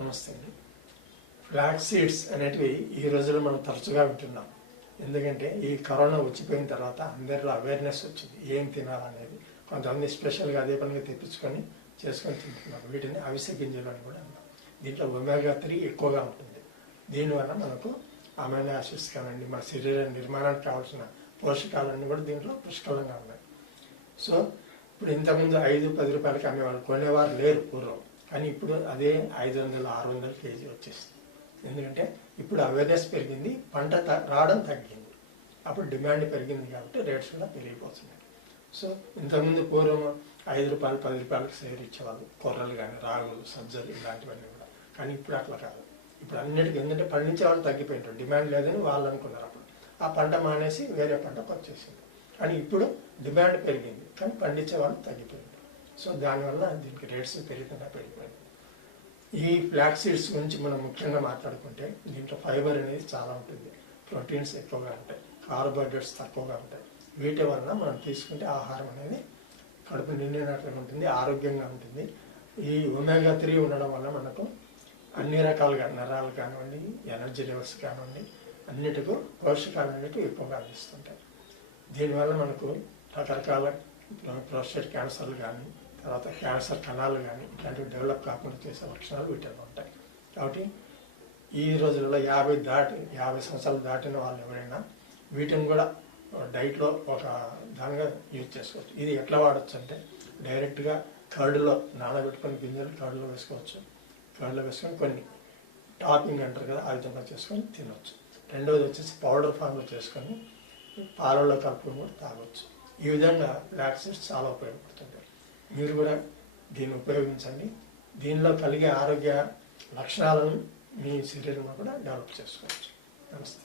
నమస్తే అండి. Flax seeds అనేటివి ఈ రోజుల్లో మనం తరచుగా వింటున్నాం. ఎందుకంటే ఈ కరోనా వచ్చిపోయిన తర్వాత అందరిలో అవేర్నెస్ వచ్చింది ఏం తినాలనేది. కొంతమంది స్పెషల్గా అదే పనిగా తెప్పించుకొని చేసుకొని తింటున్నారు. వీటిని అవిసె గింజలు అని కూడా అంటాం. దీంట్లో ఒమేగా-3 ఎక్కువగా ఉంటుంది. దీనివల్ల మనకు అమైనో యాసిడ్స్ కానివ్వండి, మన శరీర నిర్మాణానికి కావాల్సిన పోషకాలన్నీ కూడా దీంట్లో పుష్కలంగా ఉన్నాయి. సో ఇప్పుడు ఇంతకుముందు 5-10 రూపాయలకి అమ్మేవాళ్ళు, కొనేవారు లేరు పూర్వం. కానీ ఇప్పుడు అదే 500-600 కేజీ వచ్చేస్తుంది. ఎందుకంటే ఇప్పుడు అవేర్నెస్ పెరిగింది, పంట రావడం తగ్గింది, అప్పుడు డిమాండ్ పెరిగింది కాబట్టి రేట్స్ కూడా పెరిగిపోతున్నాయి. సో ఇంతకుముందు పూర్వం 5 రూపాయలు 10 రూపాయలకు సేర్ ఇచ్చేవాళ్ళు, కొర్రలు కానీ రాగులు సజ్జలు ఇలాంటివన్నీ కూడా. కానీ ఇప్పుడు అట్లా కాదు. ఇప్పుడు అన్నిటికీ ఎందుకంటే పండించే వాళ్ళు తగ్గిపోయింటారు, డిమాండ్ లేదని వాళ్ళు అనుకున్నారు. అప్పుడు ఆ పంట మానేసి వేరే పంటకు వచ్చేసింది. కానీ ఇప్పుడు డిమాండ్ పెరిగింది కానీ పండించే వాళ్ళు తగ్గిపోయింది. సో దానివల్ల దీనికి రేట్స్ పెరిగిపోయింది. ఈ ఫ్లాక్స్ సీడ్స్ గురించి మనం ముఖ్యంగా మాట్లాడుకుంటే దీంట్లో ఫైబర్ అనేది చాలా ఉంటుంది, ప్రోటీన్స్ ఎక్కువగా ఉంటాయి, కార్బోహైడ్రేట్స్ తక్కువగా ఉంటాయి. వీటి వలన మనం తీసుకుంటే ఆహారం అనేది కడుపు నిండినట్లుగా ఉంటుంది, ఆరోగ్యంగా ఉంటుంది. ఈ ఒమేగా-3 ఉండడం వల్ల మనకు అన్ని రకాలుగా నరాలు కానివ్వండి, ఎనర్జీ లెవెల్స్ కానివ్వండి, అన్నిటికీ పోషకాలు అనేవి ఎక్కువగా అందిస్తుంటాయి. దీనివల్ల మనకు రకరకాల ప్రోస్టేట్ క్యాన్సర్లు కానీ, తర్వాత క్యాన్సర్ కణాలు కానీ ఇట్లాంటివి డెవలప్ కాకుండా చేసే లక్షణాలు వీటిలో ఉంటాయి. కాబట్టి ఈ రోజుల్లో 50 సంవత్సరాలు దాటిన వాళ్ళు ఎవరైనా వీటిని కూడా డైట్లో ఒక దానిగా యూజ్ చేసుకోవచ్చు. ఇది ఎట్లా వాడచ్చు అంటే డైరెక్ట్గా కర్డ్లో నానబెట్టుకొని గింజలు కర్డ్లో వేసుకోవచ్చు. కర్డ్లో వేసుకొని కొన్ని టాపింగ్ అంటారు కదా, ఆ విధంగా చేసుకొని తినవచ్చు. రెండవది వచ్చేసి పౌడర్ ఫామ్లో చేసుకొని పాలల్లో కలుపుకొని కూడా తాగొచ్చు. ఈ విధంగా ఫ్లాక్స్ సీడ్స్ చాలా ఉపయోగపడుతుంది. మీరు కూడా దీన్ని ఉపయోగించండి. దీనిలో కలిగే ఆరోగ్య లక్షణాలను మీ శరీరంలో కూడా డెవలప్ చేసుకోవచ్చు. నమస్తే.